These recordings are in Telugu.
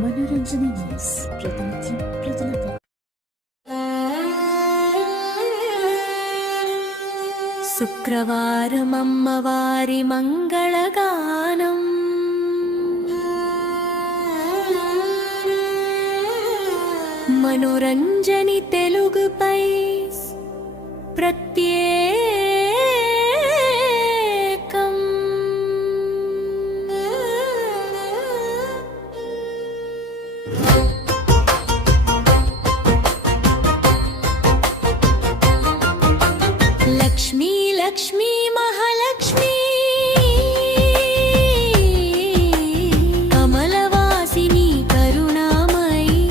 మనోరంజన న్యూస్ ప్రతినిత్యం ప్రజలతో శుక్రవారమమ్మవారి మంగళగానం మనోరంజని తెలుగుపై ప్రత్యేకం లక్ష్మీ లక్ష్మీ మహాలక్ష్మీ. కమలవాసిని కరుణామయీ.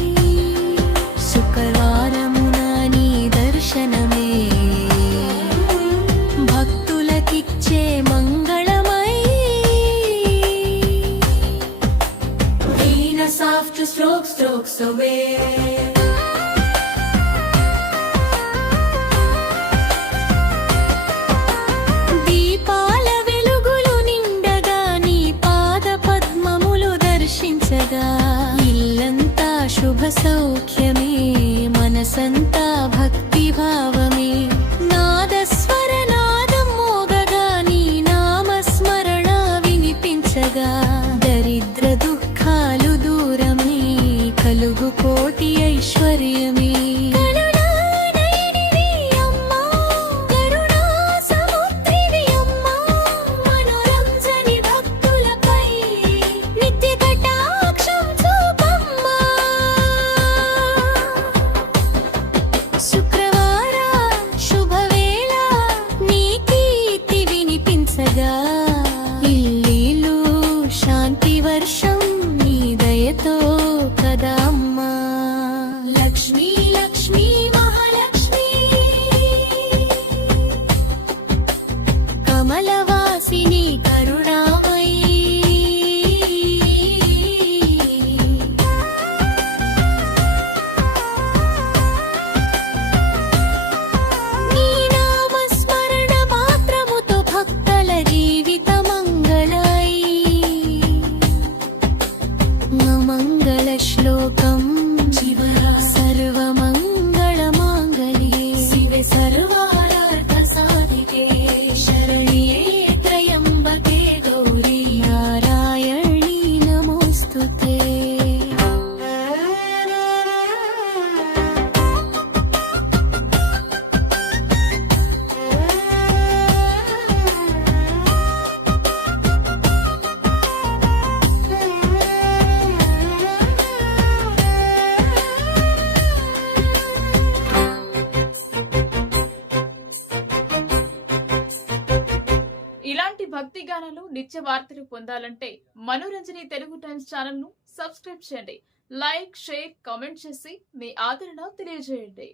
శుక్రవారమున నీ దర్శనమే. భక్తులకిచ్చే మంగళమయీ. సాఫ్ట్ స్ట్రోక్ స్ట్రోక్స్ అవే శుభ సౌఖ్యమే భక్తిభావమే భక్తి భావమే. నాదస్వర నాదం మోగగా నీ నామస్మరణ వినిపించగా. దరిద్ర దుఃఖాలు దూరమే కలుగుపోతియైష్ 茫茫 భక్తి గానాలు నిత్య వార్తలు పొందాలంటే మనోరంజని తెలుగు టైమ్స్ ఛానల్ను సబ్స్క్రైబ్ చేయండి. లైక్ షేర్ కామెంట్ చేసి మీ ఆదరణ తెలియజేయండి.